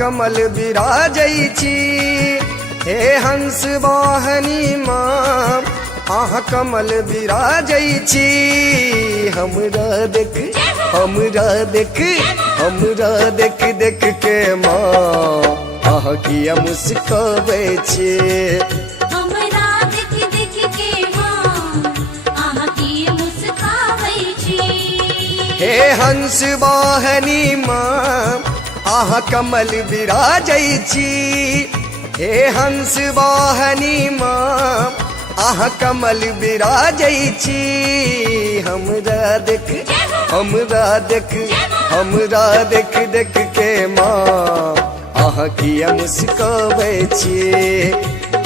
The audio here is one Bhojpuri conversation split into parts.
कमल विराजै छी हे हंस वाहनी माँ आह कमल विराजै छी हमरा देख देख के माँ आह किया मुस्काबै छी हमरा देख के माँ आह किया मुस्काबै छी हे हंस वाहनी माँ आह कमल विराजै छी हे हंस वाहनी माँ आह कमल विराजै छी हमरा देख के माँ आह किया मुस्काबै छी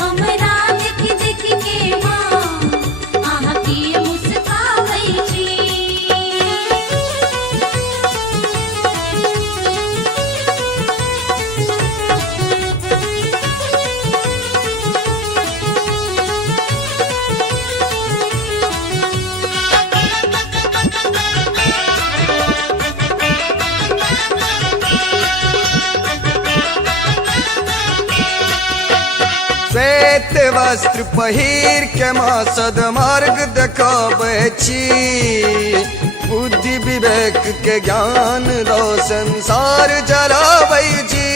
हमरा देख के माँ आह किया मुस्काबै छी श्वेत वस्त्र पहिर के माँ सदमार्ग देखाबै छी बुद्धि विवेक के ज्ञान दो संसार जराबै छी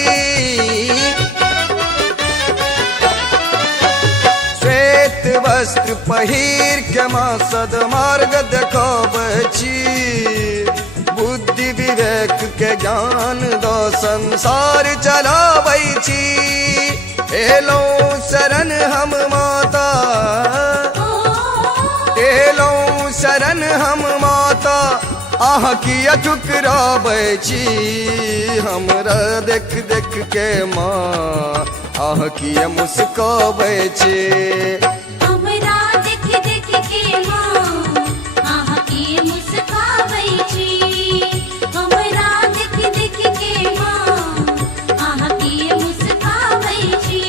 श्वेत वस्त्र पहिर के माँ सदमार्ग देखाबै छी बुद्धि विवेक के ज्ञान दो संसार चलाबै छी एलो शरण हम माता एलो शरण हम माता आह किया ठुकराबै छी हमरा देख के माँ आह किया मुस्काबै छी हमरा देख के माँ आह किया मुस्काबै छी हमरा देख के माँ आह किया मुस्काबै छी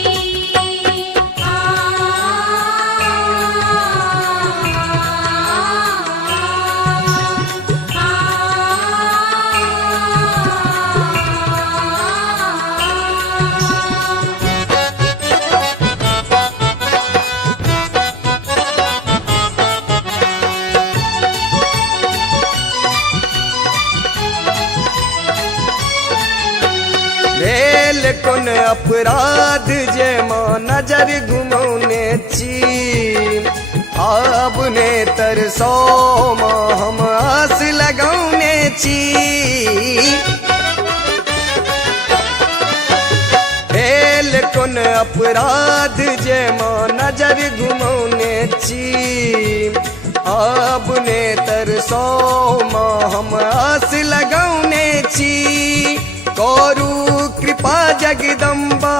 भेल कोन अपराध जे माँ नजर घुमौने छी आब ने तरसो माँ हम आस लगौने छी भेल कोन अपराध जे माँ नजर घुमौने छी आब ने तरसो माँ हम आस लगौने छी करू कृपा जगदम्बा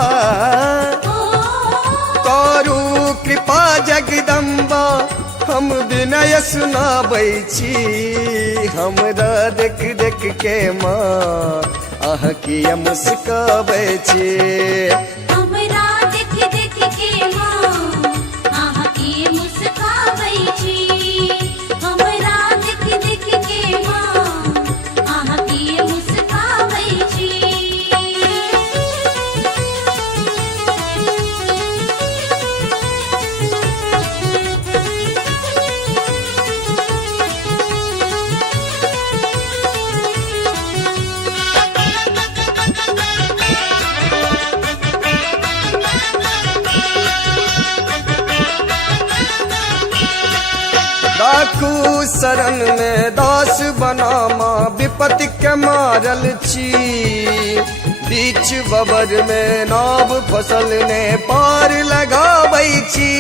करू कृपा जगदम्बा हम विनय सुनाबै छी हमरा देख के माँ आह किया मुस्काबै छी हमरा देख के माँ आह किया मुस्काबै छी हमरा देख के माँ आह किया मुस्काबै छी डाकू शरण में दास बना माँ विपत्ति के मारल छी बीच बबर में नाव फसल ने पार लगाबै छी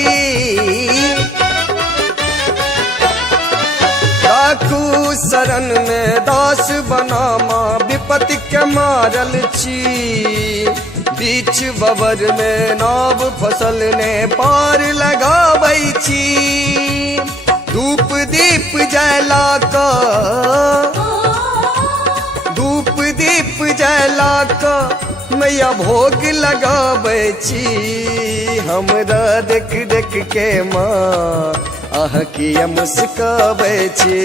डाकू शरण में दास बना माँ विपत्ति के मारल छी बीच बबर में नाव फसल ने पार लगाबै छी धूप दीप जला धूप दीप जला मैया भोग लगाबै छी हमरा देख के माँ आह किया मुस्काबै छी